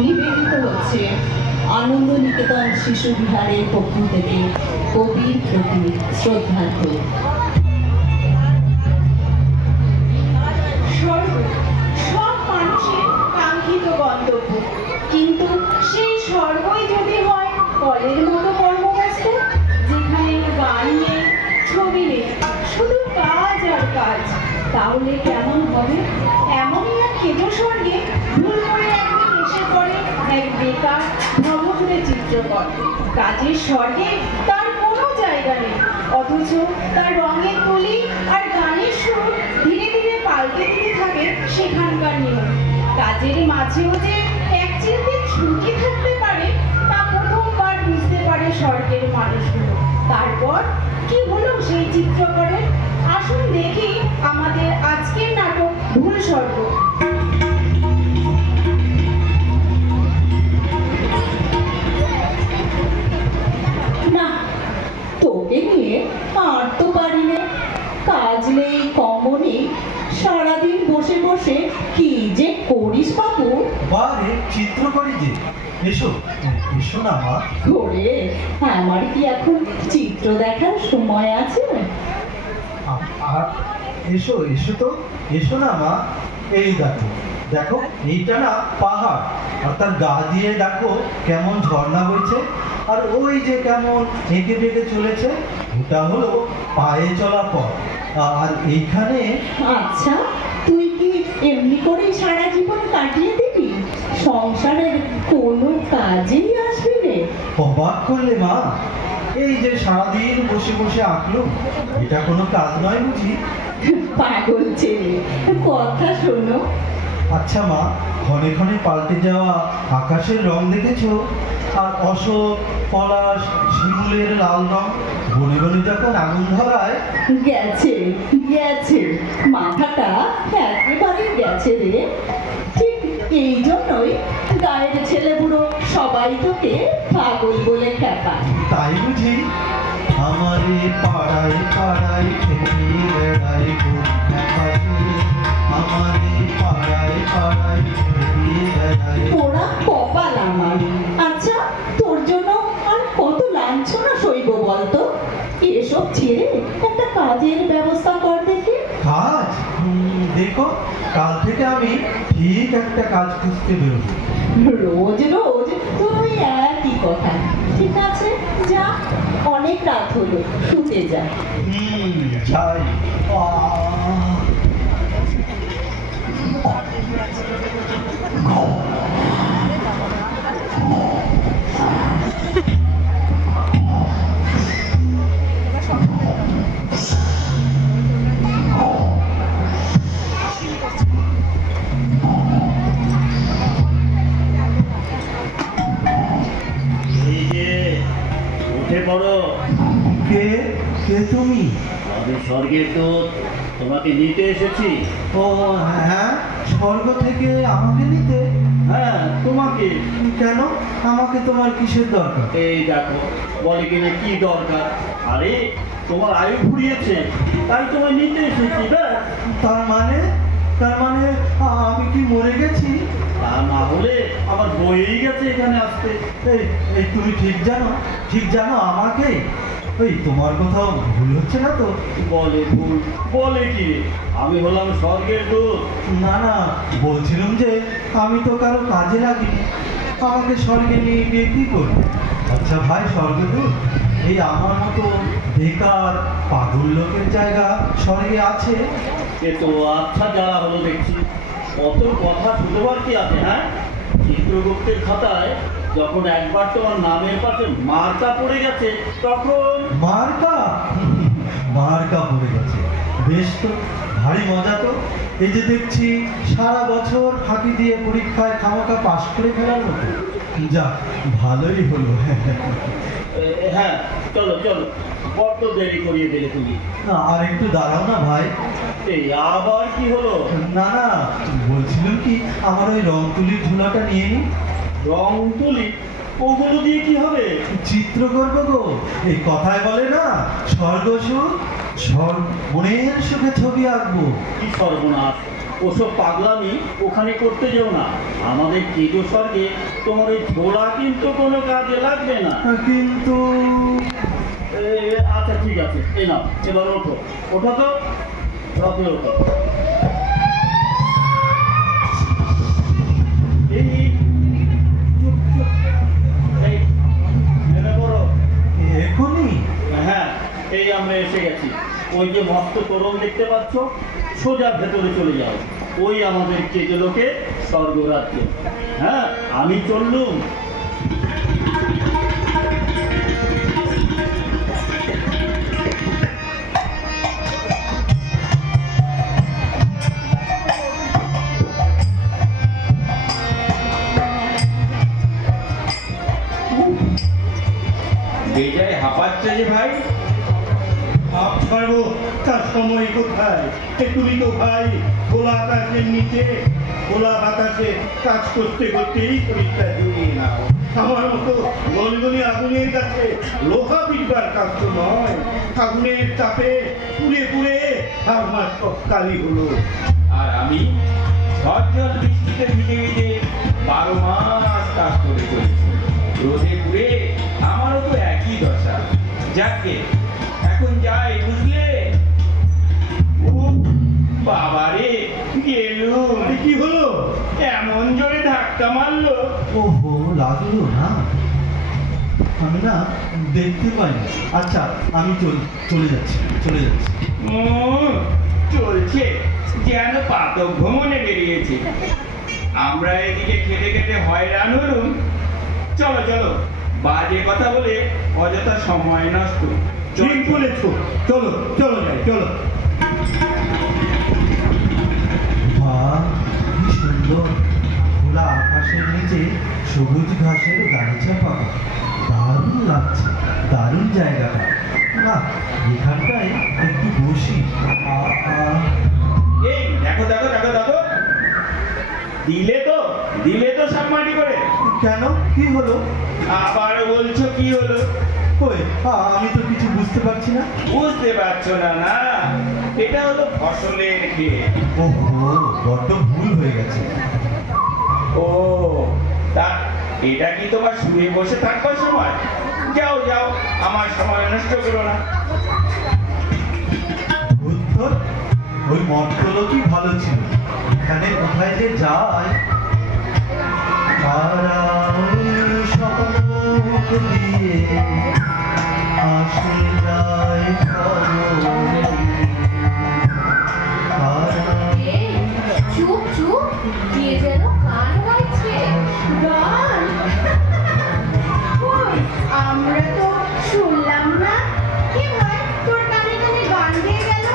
নিবেদিত হচ্ছে আনন্দ নিকেতন শিশু বিহারের পক্ষ থেকে কবির প্রতি শ্রদ্ধার্ঘ। স্বর্গ সব মানুষের কাঙ্ক্ষিত গন্তব্য, কিন্তু সেই স্বর্গই যদি হয় কলের মতো কর্মব্যস্ত, যেখানে গান নেই, ছবি নেই, শুধু কাজ আর কাজ, তাহলে কেমন হবে? এমনই এক খেজো স্বর্গে ভুল করে একদিন এসে পড়ে এক বেকার ভ্রমণের চিত্রকর। কাজের স্বর্গে তার কোনো জায়গা নেই, অথচ তার রঙের তুলি আর গানের সুর ধীরে ধীরে পাল্টে দিতে থাকে সেখানকার নিয়ম। কাজের মাঝেও যে এক চিলতে ঝুঁকি থাকতে পারে তা প্রথমবার বুঝতে পারে স্বর্গের মানুষগুলো। তারপর কি হলো সেই চিত্রকরের? আসুন দেখি আমাদের আজকের নাটক ভুল স্বর্গ। না, তোকে নিয়ে আর তো পারি না। কাজ নেই, কম নেই, সারাদিন বসে বসে কি যে করিস বাবু। বারে চিত্র করি যে। এসো এসো না মা। ওরে, আমার কি এখন চিত্র দেখার সময় আছে? আর এসো এসো তো, এসো না মা। এই দেখো দেখো, এইটা না পাহাড়, আর তার গা দিয়ে দেখো কেমন ঝর্ণা বইছে, আর ওই যে কেমন এঁকে বেঁকে চলেছে, ওটা হলো পায়ে চলা পথ। আর এইখানে আচ্ছা, তুই কি এমনি করেই সারা জীবন কাটিয়ে দিবি? সংসারের কোনো কাজেই আসবি রে? অবাক করলে মা। এই যে সারাদিন বসে বসে আঁকলো, এটা কোনো কাজ নয় বুঝি? পাগল ছেলে, কথা শোনো। আচ্ছা মা, ক্ষণে ক্ষণে পাল্টে যাওয়া আকাশের রং দেখেছো? আর অশোক, পলাশ, শিমুলের লাল রং বনে বনে যখন আগুন ধরায়। গেছে গেছে, মাথাটা একেবারে গেছে রে। ঠিক এই জন্যই গায়ের ছেলে বুড়ো সবাই তোকে পাগল বলে খেপায়। তাই বুঝি? আমারে পাড়ায় পাড়ায় খেতে বেড়ায় গো আকাশে, আমারে পাড়ায় পাড়ায় খেতে বেড়ায়। তোরা কপাল আমার। আচ্ছা, তোর জন্য আর কত লাঞ্ছনা সইব বলতো? এসব ছেড়ে একটা কাজের ব্যবস্থা কর দেখি। কাজ? দেখো, কাল থেকে আমি ঠিক একটা কাজ খুঁজতে বেরোবো। রোজ রোজ তুই একই কথা। ঠিক আছে, যা, অনেক রাত হলো, শুতে যা। যাই। আহ এই যে উঠে পড়ো। কে কে তুমি? আমি স্বর্গের দূত, তোমাকে নিতে এসেছি। ও হ্যাঁ, স্বর্গ থেকে আমাকে নিতে? হ্যাঁ, তোমাকে। কেন? আমাকে তোমার কিসের দরকার? এই দেখো, বলে কিনা কি দরকার। আরে তোমার আয়ু ফুরিয়েছে, তাই তোমায় নিতে এসেছি। ব্যাস। তার মানে আমি কি মরে গেছি? তা না হলে আমার বইয়েই গেছে এখানে আসতে। এই এই তুমি ঠিক জানো আমাকে? ওই তোমার কোথাও ভুল হচ্ছে না তো? বলে ভুল? বলে কি রে? আমি হলাম স্বর্গের দূত। না না, বলছিলাম যে আমি তো কারো কাজে লাগিনি, আমাকে স্বর্গে নিয়ে গিয়ে কি করবে? আচ্ছা ভাই স্বর্গদূত, এই আমার মতো বেকার পাগল লোকের জায়গা স্বর্গে আছে? এ তো আচ্ছা যারা হলো দেখছি, কত কথা শুনবার কি আছে। হ্যাঁ, চিত্রগুপ্তের খাতায় যখন একবার তোমার নামের পাশে মার্কা পড়ে গেছে তখন। মার্কা পড়ে গেছে? বেশ তো, ভারী মজা তো। এই যে দেখছি সারা বছর ফাঁকি দিয়ে পরীক্ষায় খামাখা পাশ করে ফেলার মতো। যা, ভালোই হলো। হ্যাঁ, চলো চলো, বড্ড দেরি করিয়ে দিলে তুমি। না, আর একটু দাঁড়াও না ভাই। এই আবার কি হলো? না না, বলছিলাম কি, আমার ওই রং তুলির ঝুলাটা নিয়ে নি। রং তুলি? ওগুলো দিয়ে কি হবে? চিত্র করবো গো। এই কথায় বলে না, স্বর্গ সুখ, মনের সুখে ছবি আঁকবো। কি সর্বনাশ! ওসব পাগলামি ওখানে করতে যেও না। আমাদের কেজো স্বর্গে তোমার ওই ঝোলা কিন্তু কোনো কাজে লাগবে না। কিন্তু আচ্ছা ঠিক আছে, এ নাও, এবার ওঠো, ওঠো তো, রথে ওঠো। এই চুপ চুপ, এই নেমে পড়ো। এখনই? হ্যাঁ, এই আমরা এসে গেছি। ওই যে মস্ত তোরণ দেখতে পাচ্ছ, সোজা ভেতরে চলে যাও। ওই আমাদের কেজো লোকে স্বর্গরাজ্য। হ্যাঁ, আমি চললুম। বেজায় হাঁপাচ্ছে যে ভাই। হাঁপ ছাড়বো তার সময় কোথায়? তুমি তো ভাই খোলা আকাশের নিচে খোলা বাতাসে কাজ করতে করতেই শরীরটা জুড়িয়ে নাও। আমার মতো গলগলি আগুনের কাছে লোহা পিটবার কাজ তো নয়। আগুনের চাপে পুড়ে পুড়ে আমার সব কালি হলো। আর আমি ঝড় বৃষ্টিতে ভিজে ভিজে 12 মাস কাজ করে চলেছি। রোদে পুড়ে আমারও তো একই দশা। যাকে এখন যাই, বুঝলে? বাবারে, গেলুম। কি হলো? এমন জোরে ধাক্কা মারলো। ওহো, লাগলো না? আমি না দেখতে পাইনি। আচ্ছা, আমি চলে যাচ্ছি। চলছে যেন পাতক ভ্রমণে বেরিয়েছে। আমরা এদিকে খেতে খেতে হয়রান হলুম। চলো চলো, বাজে কথা বলে অযথা সময় নষ্ট। ঠিক বলেছো, চলো চলো যাই, চলো। বাহ, কি সুন্দর! খোলা আকাশের নিচে সবুজ ঘাসের গালিচা পাকা। দারুণ লাগছে, দারুণ জায়গাটা। না, এখানটায় একটু বসি। এই দেখো দেখো দেখো দেখো, দিলে তো সব মাটি করে। কেন, কি হলো? আবার বলছো কি হলো? কই, আমি তো কিছু বুঝতে পারছি না। বুঝতে পারছো না? না, এটা হলো ফসলের ক্ষেত। ওহো, বড্ড ভুল হয়ে গেছে। ও, তা এটা কি তোমার শুয়ে বসে থাকবার সময়? যাও যাও, আমার সময় নষ্ট করো না। উত্তর, ওই মঠগুলোই ভালো ছিল। এখানে কোথায় যে যায়, তারা ওই সম্মুখ দিয়ে আসে যায় খবরে। চুপ চুপ, দিয়ে যেন গান গাইছে। গান? কই, আমরা তো শুনলাম না। কি ভাই, তোর কানে কানে গান গেয়ে গেল?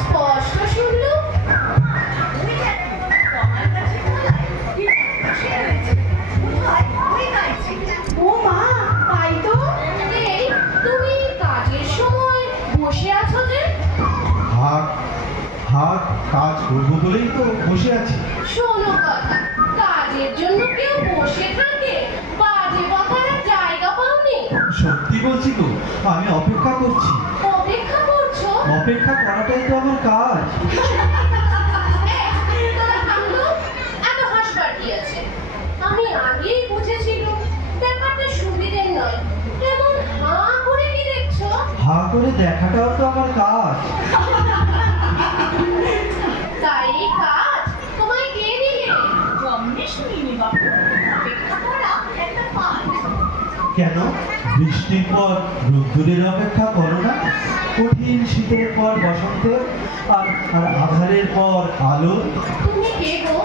স্পষ্ট শুনলো। ও মা, তাই তো। এই, তুমি কাজের সময় বসে আছো যে? হাট হাট কাজ করবো বলেই তো বসে আছি। শোনো কথা, কাজের জন্য কেউ বসে থাকে? বাজে কথার আর জায়গা পাওনি? সত্যি বলছি তো, আমি অপেক্ষা করছি। অপেক্ষা করছো? অপেক্ষা করাটাই তো আমার কাজ। তোরা থামলো, এত হাসবার কি আছে? আমি আগেই বুঝেছিলাম ব্যাপারটা সুবিধের নয়। কেমন হাঁ করে কি দেখছো? হা করে দেখাটাও তো আমার কাজ। তাই এই কাজ তোমায় কে দিলে? জন্মে শুনিনি বাবু, অপেক্ষা করা একটা পাঠ। কেন, বৃষ্টির পর রোদ্দুরের অপেক্ষা করো না? কঠিন শীতের পর বসন্তের, আর আঁধারের পর আলো। তুমি কে গো?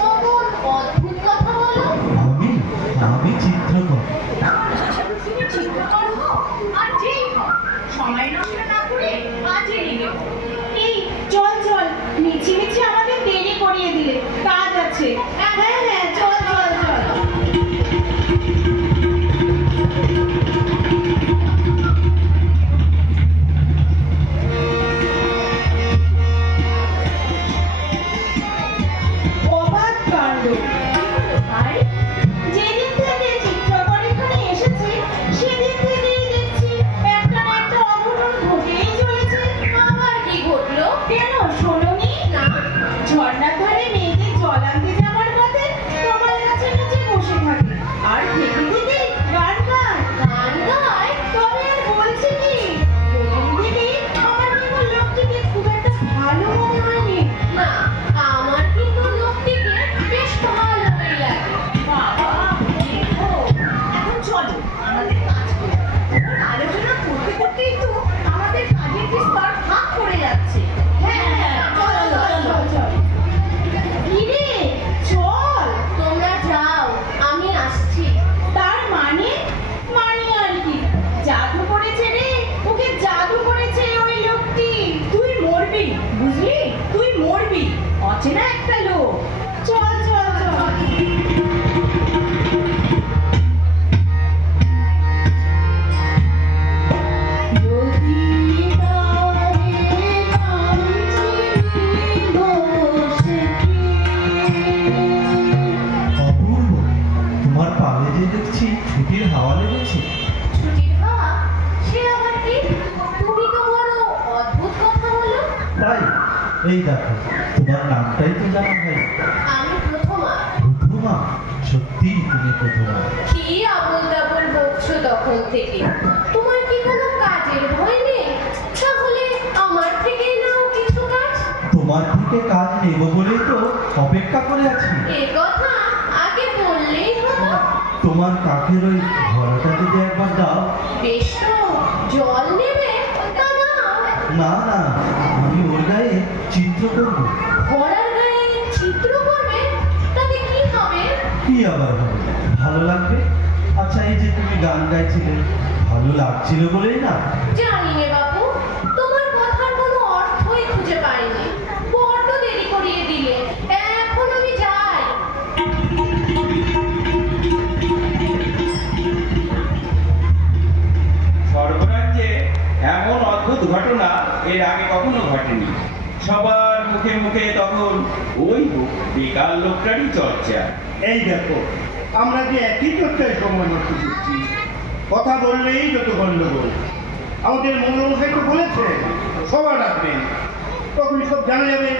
তখন অদ্ভুত কথা বলো। আমি চিত্রকর। তুমি চিত্রকর হও আর যেই হও, সময় নষ্ট না করে কাজে লেগে পড়ো। এই চল চল, মিছিমিছি আমাদের দেরি করিয়ে দিলে। কাজ আছে। হ্যাঁ হ্যাঁ, চল চল চল। অবাক কাণ্ড। আর যেদিন থেকে চিত্রকর এখানে এসেছে, সেদিন থেকেই দেখছি একটা না একটা অঘটন ঘটেই চলেছে। আবার কি ঘটলো? কেন শোনোনি? না, যে দেখছি ছুটির হাওয়া লেগেছে। ছুটির হাওয়া? সে আবার কি? তুমি তো বড় অদ্ভুত কথা বলো। তাই এই দেখো, তোমার নামটাই তো জানা ভাই। আমি প্রথমা। প্রথমা? সত্যি তুমি প্রথমা? কি আবল তাবল বকছো তখন থেকে? তোমার কি কোনো কাজের ভয় নেই? তাহলে আমার থেকে নাও কিছু কাজ। তোমার থেকে কাজ নেব বলেই তো অপেক্ষা করে আছি। এ কথা আগে বললেই হতো। তোমার কাকের ওই ঘোড়াটা যদি একবার দাও। বেশ তো, জল নেবে? তা নাও। না না, আমি ওর গায়ে চিত্র করবো। ঘোড়ার গায়ে চিত্র করবে? তাতে কি হবে? কি আবার হবে? ভালো লাগবে। আচ্ছা, এই যে তুমি গান গাইছিলে, ভালো লাগছিল বলেই না? জানি নে বাবু, তোমার কথার কোনো অর্থই খুঁজে পাইনি। বড্ড দেরি করিয়ে দিলে। এখন আমি যাই। স্বর্গরাজ্যে এমন অদ্ভুত ঘটনা এর আগে কখনো ঘটেনি। সবার মুখে মুখে তখন ওই বেকার লোকটারই চর্চা। এই দেখো, আমরা যে একই চর্চায় সময় নষ্ট করছি। কথা বললেই যত গণ্ডগোল। আমাদের মনোমশাই তো বলেছে সবার রাখবেন, তখন সব জানা যাবে।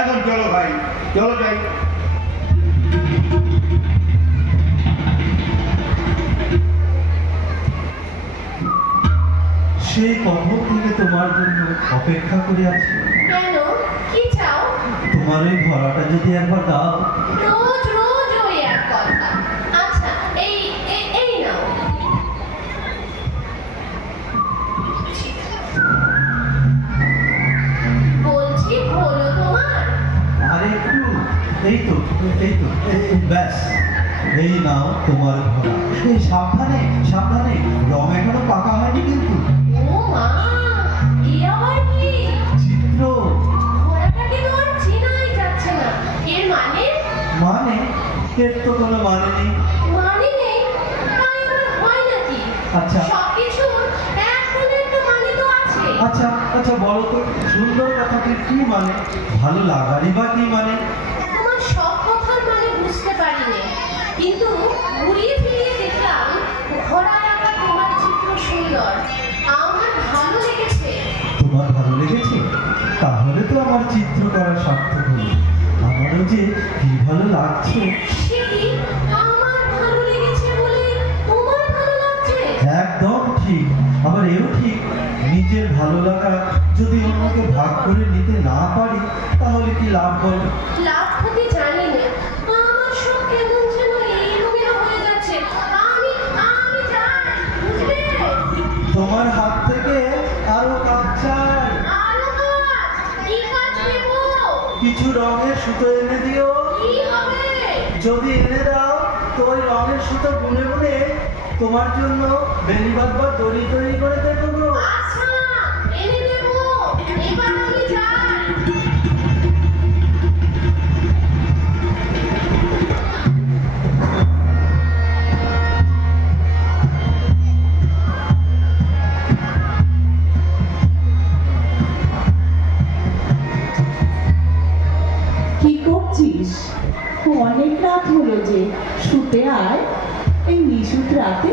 এখন চলো ভাই, চলো যাই। সেই কখন থেকে তোমার জন্য অপেক্ষা করে আছি। কেন? কি চাও? তোমার ওই ঘোড়াটা যদি একবার দাও। রোজ রোজ ওই এক কথা। আচ্ছা, এই নাও। বলছি, হলো তোমার? আর একটু, এই তো, ব্যাস। এই নাও তোমার ঘোড়া। এই সাবধানে সাবধানে, রং এখনো পাকা হয়নি কিন্তু। ও মা, এ আবার কি? চিত্র। ঘোড়াটাকে তো আর চেনাই যাচ্ছে না। এর মানে? মানে? এর তো কোনো মানে নেই। মানে নেই? তাই আবার হয় নাকি? আচ্ছা। সবকিছুর একটা না একটা মানে তো আছে। আচ্ছা আচ্ছা, বলো তো, সুন্দর কথাটির কি মানে? ভালো লাগারই বা কি মানে? তোমার সব কথার মানে বুঝতে পারিনি, কিন্তু ঘুরিয়ে ফিরিয়ে দেখলাম ঘোড়ায় আঁকা তোমার চিত্র সুন্দর। আমার ভালো লেগেছে। তোমার ভালো লেগেছে? তাহলে তো আমার চিত্র করা সার্থক হলো। আমারও যে কি ভালো লাগছে। সে কি, আমার ভালো লেগেছে বলে তোমার ভালো লাগছে? একদম ঠিক। আবার এও ঠিক, নিজের ভালো লাগা যদি অন্যকে ভাগ করে নিতে না পারি, তাহলে কি লাভ বলো? লাভ ক্ষতি জানি না, আমার সব কেমন যেন এলোমেলো হয়ে যাচ্ছে। আমি যাই, বুঝলে? তোমার হাত থেকে আরো কাজ চাই। আরো কাজ? কি কাজ দেব? কিছু রঙের সুতো এনে দিও। কি হবে? যদি এনে দাও তো ওই রঙের সুতো বুনে বুনে তোমার জন্য বেলিবাদ বা দড়ি তৈরি করে দেবো গো। আচ্ছা, এনে দেব। এবার আমি যাই। কি করছিস? অনেক রাত হলো যে, শুতে আয়। এই নিশুত রাতে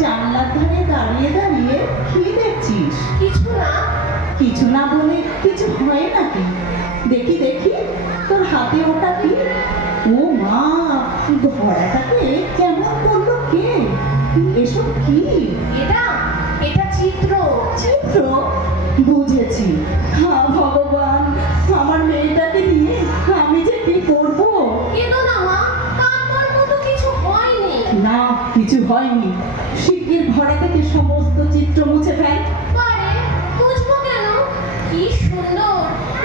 জানলার ধারে দাঁড়িয়ে দাঁড়িয়ে কি দেখছিস? কিছু না। কিছু না বলে কিছু হয় নাকি? দেখি দেখি, তোর হাতে ওটা কি? ও মা, ঘোড়াটাকে কেমন করলো কে? এসব কি? এটা চিত্র। চিত্র? বুঝেছি। হ্যাঁ ভগবান, আমার মেয়েটাকে নিয়ে আমি যে কি করব? কেঁদো না মা, কাঁদবার মতো কিছু হয়নি। না, কিছু হয়নি। শিগগির ঘোড়া থেকে সমস্ত চিত্র মুছে ফেল। পারে, বুঝবো কেন? কি সুন্দর।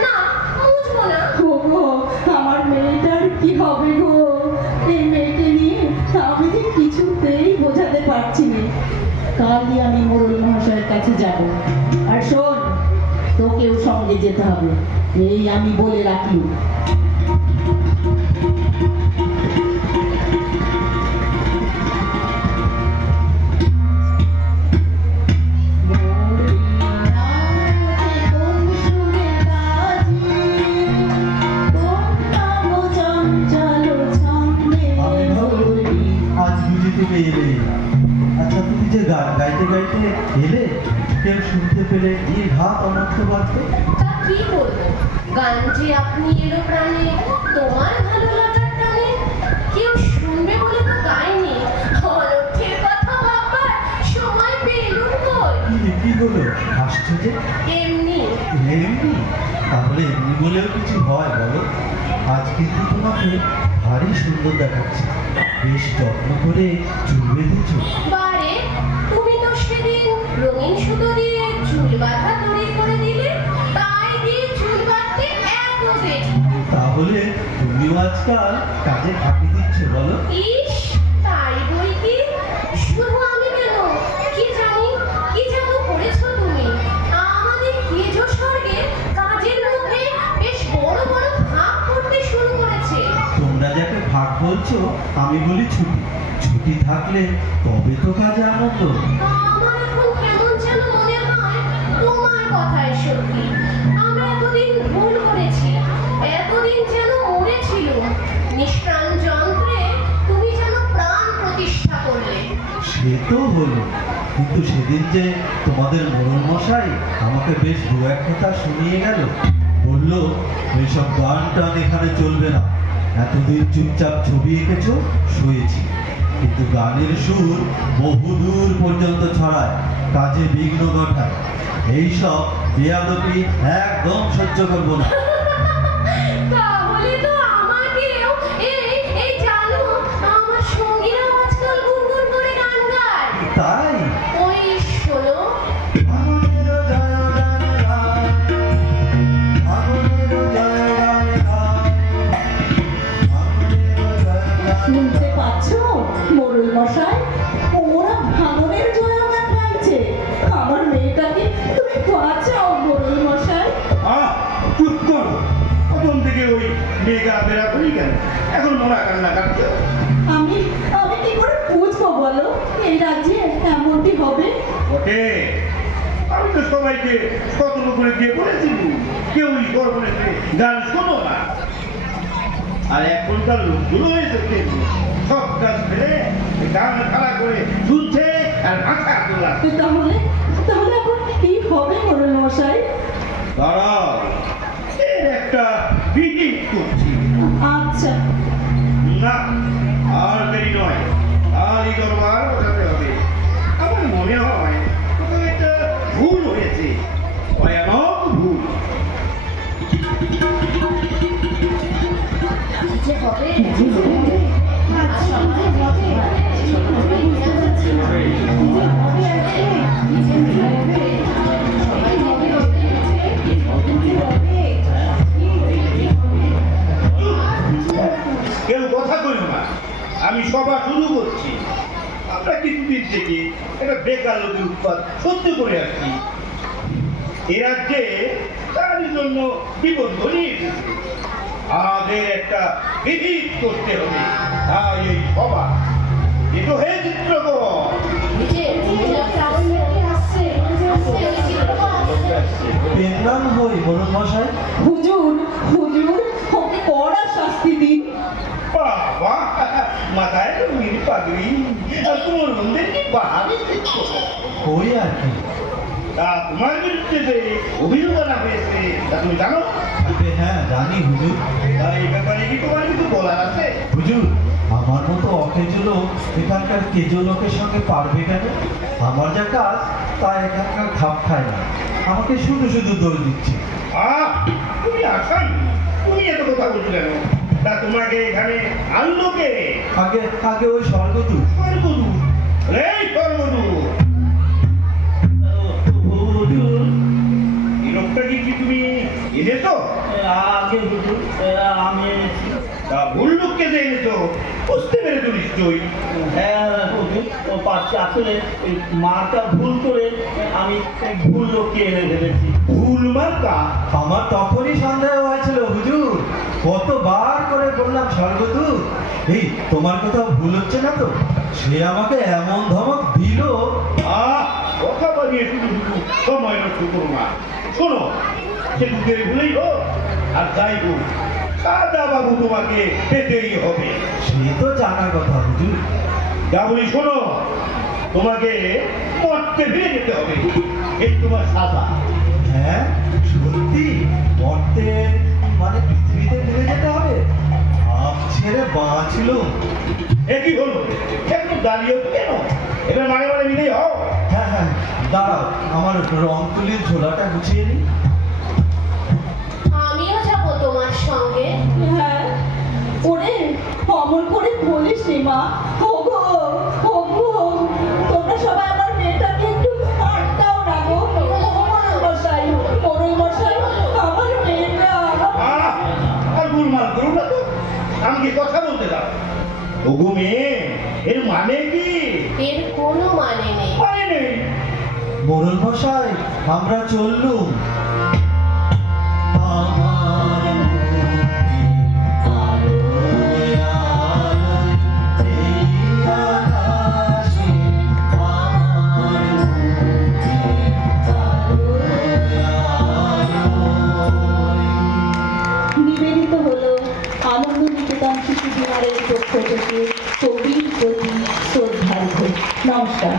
না, বুঝবো না। ওগো, আমার মেয়েটার কি হবে গো? এই মেয়েকে নিয়ে আমি যে কিছুতেই বোঝাতে পারছি না। কালই আমি মোড়ল মহাশয়ের কাছে যাব। আর শোন, তোকেও সঙ্গে যেতে হবে, এই আমি বলে রাখি। আজ বুঝি থেকে এলে। আচ্ছা, তুমি যে গান গাইতে গাইতে এলে, কেউ শুনতে পেলে নির্ঘাত অনর্থ বাড়ত। তা কি বলবো, গান যে আপনি এলো প্রাণে, তোমার ভালো লাগার টানে, কেউ শুনবে বলে তো গাইনি, অনর্থের কথা ভাববার সময় পেলুম কই। কি হলো, হাসছো যে? এমনি। এমনি? তাহলে এমনি বলেও কিছু হয় বলো? আজ কিন্তু তোমাকে ভারী সুন্দর দেখাচ্ছে। বেশ যত্ন করে চুল বেঁধেছো। বারে, তুমি তো সেদিন রঙিন সুতো দিয়ে চুল বাঁধা তৈরি করে দিলে, তাই দিয়ে চুল বাঁধতে এত দেরি। তাহলে তুমিও আজকাল কাজে ফাঁকি দিচ্ছ বলো? ইস, তাই বই কি? শুধু আমি কেন, কি জানো করেছো তুমি। আমাদের কেজো স্বর্গে কাজের মধ্যে বেশ বড় বড় ভাগ করতে শুরু করেছে। তোমরা যাকে ভাগ বলছো, আমি বলি ছুটি। ছুটি থাকলে তবে তো কাজে আনন্দ। আমার এখন কেমন যেন মনে হয় তোমার কথায় সত্যি। আমরা এতদিন ভুল করেছি, এতদিন যেন মরেছিল। নিষ্প্রাণ যন্ত্রে তুমি যেন প্রাণ প্রতিষ্ঠা করলে। সে তো হলো, কিন্তু সেদিন যে তোমাদের মোড়ল মশাই আমাকে বেশ দু এক কথা শুনিয়ে গেল। বলল, এইসব গান টান এখানে চলবে না। এতদিন চুপচাপ ছবি এঁকেছো, শুয়েছি। কিন্তু গানের সুর বহুদূর পর্যন্ত ছড়ায়, কাজে বিঘ্ন ঘটায়। এইসব বেয়াদবি একদম সহ্য করবো না। তাহলে তো আমাকেও এই জানো, আমার সঙ্গীরা আজকাল গুনগুন করে গান গায়। তাই ওই শোনো, আগুনেরও জয়গান গায়, আগুনেরও জয়গান গায়, আগুনেরও জয়গান শুনতে পাচ্ছো মোড়ল মশাই? ওরা ভাঙনের জয়গান গাইছে। আমার মেয়েটাকে তুমি বাঁচাও মোড়ল মশাই। চুপ করো, প্রথম থেকে ওই মেয়েকা বেড়া করি কেন? এখন মোরা কান্না কাটছে। আমি আমি কি করে বুঝবো বলো, এই রাজ্যে এমনটি হবে? বটে, আমি তো সবাইকে সতর্ক করে দিয়ে বলেছি, কেউই সর্বনেশে গান শোনো না। আর এখনকার লোকগুলো হয়েছে সব কাজ ফেলে গান খাড়া করে শুনছে আর মাথা তোলা। তাহলে তাহলে এখন কি হবে মোড়ল মশাই? দাঁড়াও, এর একটা বিহিত করছি। আচ্ছা, না, আর দেরি নয়, আর এই দরবার বোঝাতে হবে। আমার মনে হয় কোথাও একটা ভুল হয়েছে, ভয়ানক ভুল। যে হবে আচ্ছা, কেউ কথা কইল না, আমি সভা শুরু করছি। আমরা কিছুদিন থেকে একটা বেকার লোকের উৎপাদ সহ্য করে আসছি। এ রাজ্যে তার জন্য বিপদ ঘনিয়ে এসেছে। আমাদের একটা বিহিত করতে হবে, তাই এই সভা। এটো হে চিত্রকর, পেন্দান হই মোড়ল মশাই। হুজুর হুজুর, ওকে কড়া শাস্তি দিন। বাবা, মাথায় তো মিল পাগড়ি আর তোমার মন্দির কি বাহারি চিত্র। ওই আর কি। তা তোমার বিরুদ্ধে যে অভিযোগ আনা হয়েছে তা তুমি জানো? হ্যাঁ জানি হুজুর। তা এই ব্যাপারে কি তোমার কিছু বলার আছে? হুজুর, আমার মতো অকেজো লোক এখানকার কেজো লোকের সঙ্গে পারবে কেন? আমার যা কাজ তা এখানকার খাপ খায় না। আমাকে শুধু শুধু দোষ দিচ্ছে। তুমি আসাই, তুমি এত কথা বলছো কেন? তা তোমাকে এখানে আনলো কে? আগে আগে ওই স্বর্গদূত। স্বর্গদূত? এই স্বর্গদূত, হুজুর, এই লোকটাকে কি তুমি এনেছো? আগে হুজুর, আমি এনেছি। তা ভুল লোককে যে এনেছো বুঝতে পেরেছো নিশ্চয়ই। হ্যাঁ হুজুর, ও পাচ্ছি আসলে এই মাটা ভুল করে আমি ভুল লোককে এনে ফেলেছি। ভুল মার্কা? আমার তখনই সন্দেহ হয়েছিল হুজুর। কতবার করে বললাম স্বর্গদূত, এই তোমার কোথাও ভুল হচ্ছে না তো? সে আমাকে এমন ধমক দিল। কথা বানিয়ে শুধু শুধু সময় নষ্ট করো না। শোনো, সে দুধের ভুলেই হোক আর যাই হোক, দাদা বাবু তোমাকে পেতেই হবে। সে তো জানার কথা হুজুর। যা বলি শোনো, তোমাকে মরতে ফিরে যেতে হবে, এই তোমার সাজা। হ্যাঁ সত্যি মরতে মানে পৃথিবীতে ফিরে যেতে হবে? হাফ ছেড়ে বাঁচলুম। এ কি হলো, একটু দাঁড়িয়ে কেন? এবার মানে মানে বিদায় হও। হ্যাঁ হ্যাঁ দাঁড়াও, আমার রং তুলির ঝোলাটা গুছিয়ে নিই। আমিও যাব তোমার সঙ্গে। হ্যাঁ ওরে অমর করে বলিস নি মা। ওগো ওগো তোমরা সবাই আমার মেয়েটাকে একটু আটকাও না গো। মোড়ল মশাই আমার মেয়েটা। আর গুলমাল করুন না তো, আমাকে কথা বলতে দাও। ওগো মেয়ে, এর মানে কি? এর কোনো মানে নেই। মানে নেই? মোড়ল মশাই আমরা চললুম। আমার মুক্তি আলোয় আলোয় এই আকাশে, আমার মুক্তি আলোয় আলোয়। নিবেদিত হলো আনন্দ নিকেতন শিশু বিহারের পক্ষ থেকে কবির প্রতি শ্রদ্ধার্ঘ্য। নমস্কার।